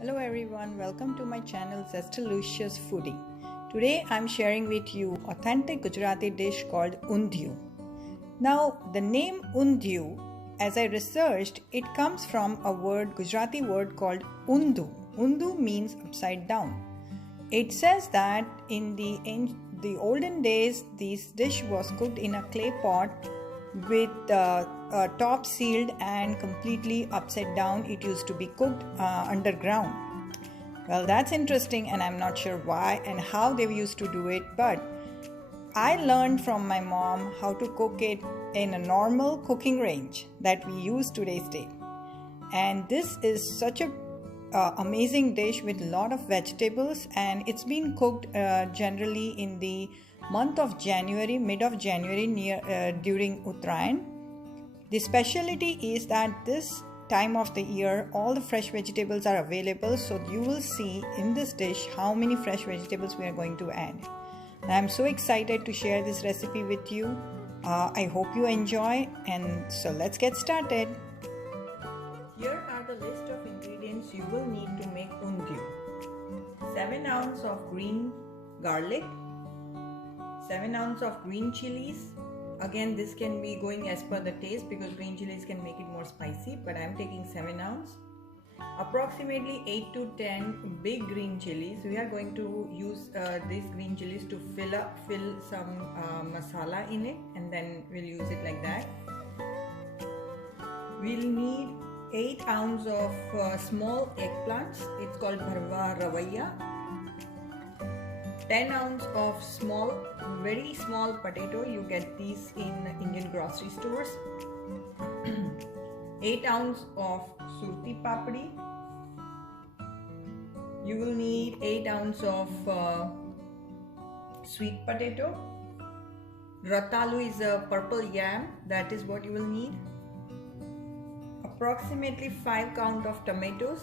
Hello everyone, welcome to my channel Zestalicious Foodie. Today I'm sharing with you authentic Gujarati dish called undhiyu. Now the name undhiyu, as I researched, it comes from a Gujarati word called undu. Undu means upside down. It says that in the olden days this dish was cooked in a clay pot with top sealed and completely upside down. It used to be cooked underground. Well, that's interesting, and I'm not sure why and how they used to do it, but I learned from my mom how to cook it in a normal cooking range that we use today's date. And this is such a amazing dish with a lot of vegetables, and it's been cooked generally in the month of January, mid of January, during Uttarayan. The specialty is that this time of the year all the fresh vegetables are available, so you will see in this dish how many fresh vegetables we are going to add. I am so excited to share this recipe with you. I hope you enjoy, and so let's get started. Here are the list of ingredients you will need to make undhiyu. 7 ounces of green garlic, 7 ounces of green chilies. Again, this can be going as per the taste because green chilies can make it more spicy, but I am taking 7 ounces. Approximately 8 to 10 big green chilies. We are going to use these green chilies to fill some masala in it, and then we'll use it like that. We'll need 8 ounces of small eggplants. It's called bharwa ravaiya. 10 ounces of very small potato. You get these in Indian grocery stores. 8 ounces of surti papdi. You will need 8 ounces of sweet potato. Ratalu is a purple yam. That is what you will need. Approximately 5 count of tomatoes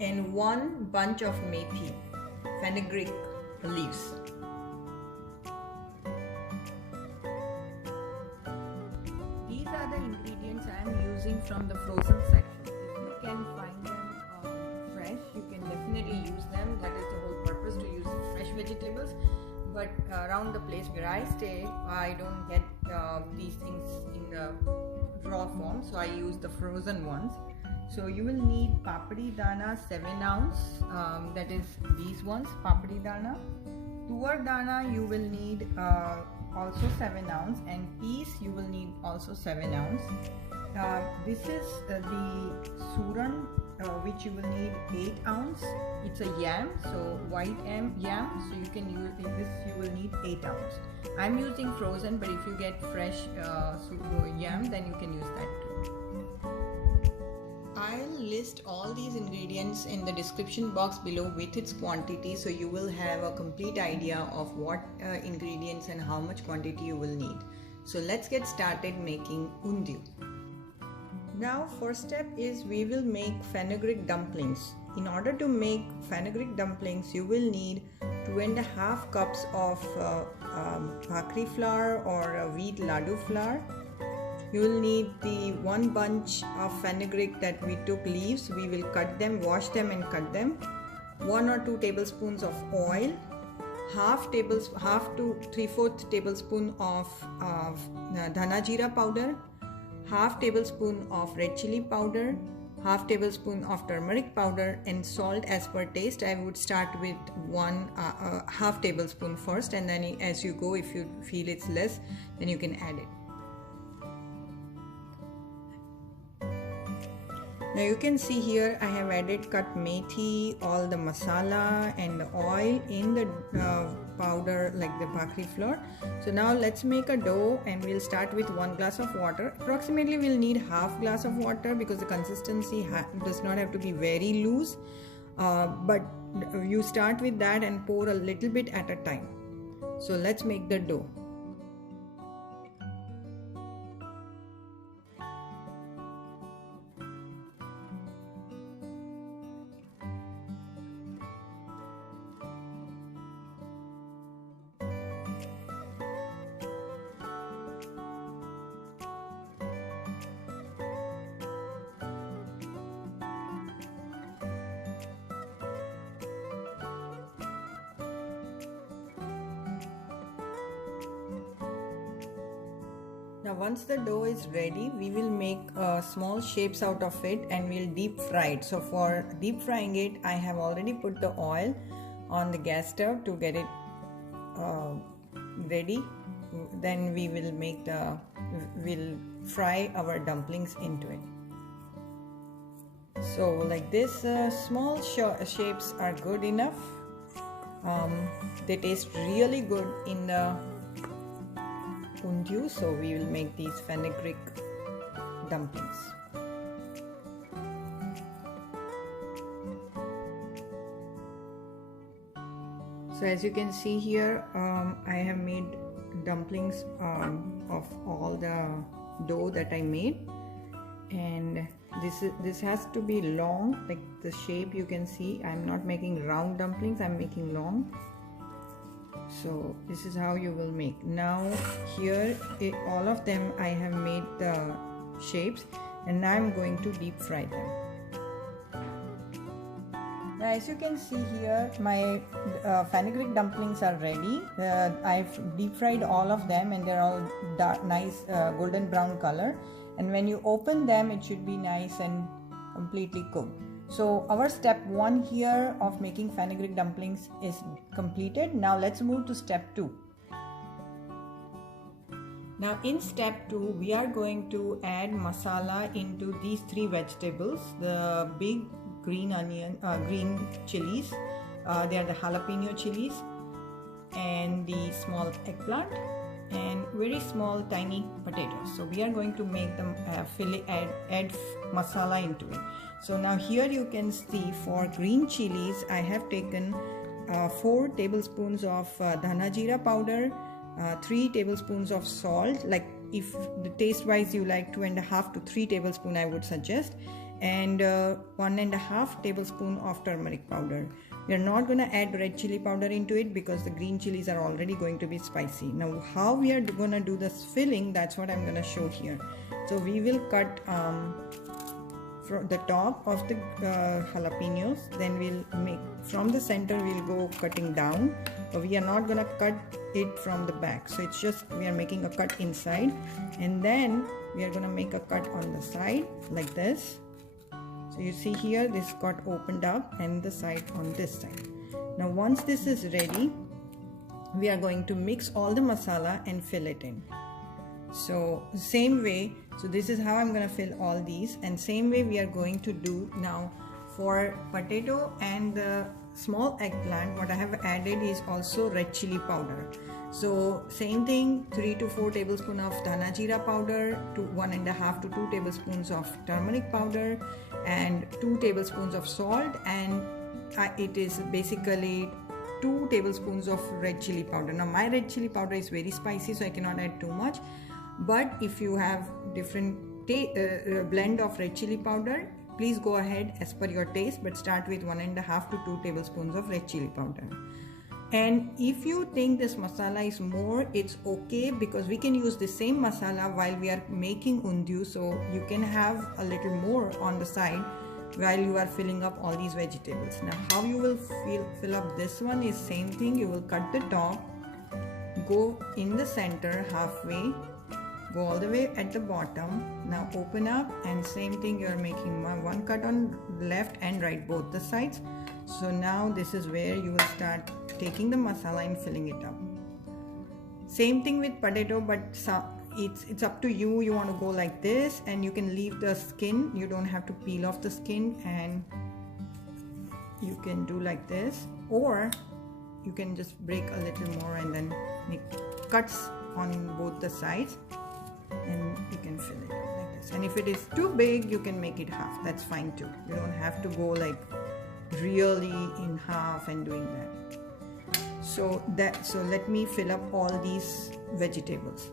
and 1 bunch of methi, fenugreek leaves. These are the ingredients I am using from the frozen section. If you can find them fresh, you can definitely use them. That is the whole purpose, to use fresh vegetables. But around the place where I stay, I don't get these things in the raw form, so I use the frozen ones. So you will need papdi dana 7 ounce, that is these ones, papdi dana. Tuvar dana you will need also 7 ounce, and peas you will need also 7 ounce. This is the suran, which you will need 8 ounce. It's a yam, so white yam, so you can use this. You will need 8 ounce. I'm using frozen, but if you get fresh yam, then you can use that too. I'll list all these ingredients in the description box below with its quantity, so you will have a complete idea of what ingredients and how much quantity you will need. So let's get started making undhiyu. Now, first step is we will make fenugreek dumplings. In order to make fenugreek dumplings, you will need 2.5 cups of bhakri flour or wheat laddu flour. You will need the 1 bunch of fenugreek that we took leaves. We will cut them, wash them and cut them. 1 or 2 tablespoons of oil, half to 3/4 tablespoon of dhana jeera powder, half tablespoon of red chili powder, half tablespoon of turmeric powder, and salt as per taste. I would start with half tablespoon first, and then as you go, if you feel it's less, then you can add it. Now you can see here I have added cut methi, all the masala and the oil in the powder, like the bhakri flour. So now let's make a dough, and we'll start with 1 glass of water. Approximately we'll need half glass of water because the consistency does not have to be very loose, but you start with that and pour a little bit at a time. So let's make the dough. Now once the dough is ready, we will make small shapes out of it and we'll deep fry it. So for deep frying it, I have already put the oil on the gas stove to get it ready. Then we'll fry our dumplings into it. So like this, small shapes are good enough. They taste really good in the undiyu, so we will make these fenugreek dumplings. So as you can see here, I have made dumplings of all the dough that I made, and this has to be long, like the shape you can see. I'm not making round dumplings, I'm making long. So this is how you will make. Now here all of them I have made the shapes, and now I'm going to deep fry them. Now as you can see here, my fenugreek dumplings are ready. I've deep fried all of them and they're all nice golden brown color, and when you open them it should be nice and completely cooked. So our step 1 here of making fenugreek dumplings is completed. Now let's move to step 2. Now in step 2 we are going to add masala into these 3 vegetables. The big green chilies, they are the jalapeno chilies, and the small eggplant, and very small tiny potatoes. So we are going to make them add masala into it. So now here you can see for green chilies I have taken 4 tablespoons of dhana jeera powder, 3 tablespoons of salt, like if the taste wise you like 2.5 to 3 tablespoons I would suggest, and 1.5 tablespoon of turmeric powder. We are not going to add red chili powder into it because the green chilies are already going to be spicy. Now how we are going to do this filling, that's what I'm going to show here. So we will cut from the top of the jalapenos, then we'll make from the center, we'll go cutting down, but we are not going to cut it from the back. So it's just we are making a cut inside, and then we are going to make a cut on the side like this. So you see here this got opened up and the side on this side. Now once this is ready, we are going to mix all the masala and fill it in. So same way, so this is how I'm going to fill all these, and same way we are going to do now for potato and the small eggplant. What I have added is also red chili powder. So same thing, 3 to 4 tablespoons of dhana jeera powder, to 1.5 to 2 tablespoons of turmeric powder, and 2 tablespoons of salt, and it is basically 2 tablespoons of red chili powder. Now my red chili powder is very spicy, so I cannot add too much, but if you have different blend of red chili powder, please go ahead as per your taste, but start with 1.5 to 2 tablespoons of red chili powder. And if you think this masala is more, it's okay, because we can use the same masala while we are making undiyu, so you can have a little more on the side while you are filling up all these vegetables. Now how you will fill up this one is same thing. You will cut the top, go in the center halfway, go all the way at the bottom, now open up, and same thing, you are making one cut on left and right, both the sides. So now this is where you will start taking the masala and filling it up. Same thing with potato, but it's up to you. You want to go like this, and you can leave the skin, you don't have to peel off the skin, and you can do like this, or you can just break a little more and then make cuts on both the sides, and you can fill it up like this. And if it is too big, you can make it half, that's fine too. You don't have to go like really in half and doing that. So let me fill up all these vegetables.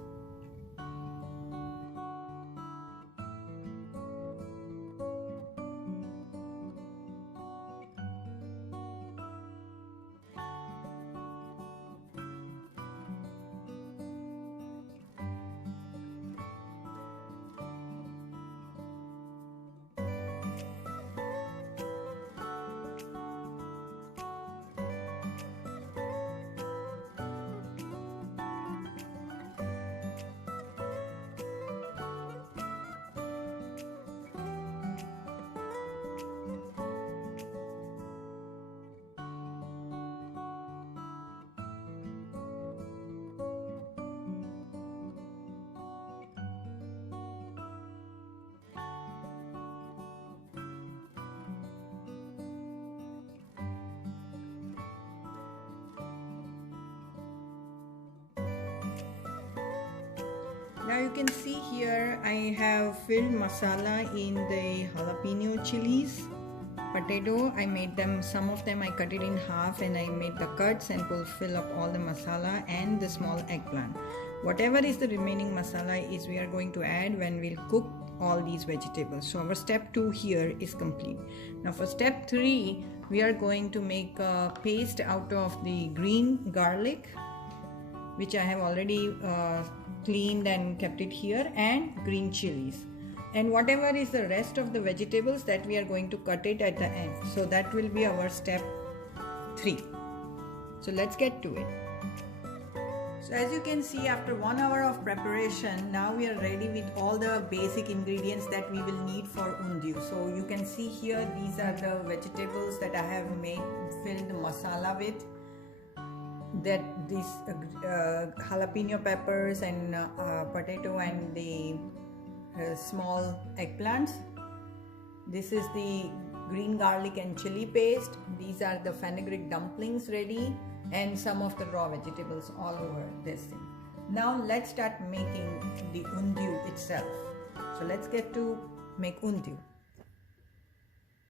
Now you can see here I have filled masala in the jalapeno chilies. Potato, I made them, some of them I cut it in half and I made the cuts and will fill up all the masala and the small eggplant. Whatever is the remaining masala is we are going to add when we'll cook all these vegetables. So our step 2 here is complete. Now for step 3, we are going to make a paste out of the green garlic, which I have already cleaned and kept it here, and green chilies. And whatever is the rest of the vegetables that we are going to cut it at the end. So that will be our step 3. So let's get to it. So as you can see, after 1 hour of preparation, now we are ready with all the basic ingredients that we will need for undiu. So you can see here, these are the vegetables that I have filled the masala with. That these jalapeno peppers and potato and the small eggplants. This is the green garlic and chili paste. These are the fenugreek dumplings ready, and some of the raw vegetables all over this thing. Now let's start making the undiu itself. So let's get to make undiu.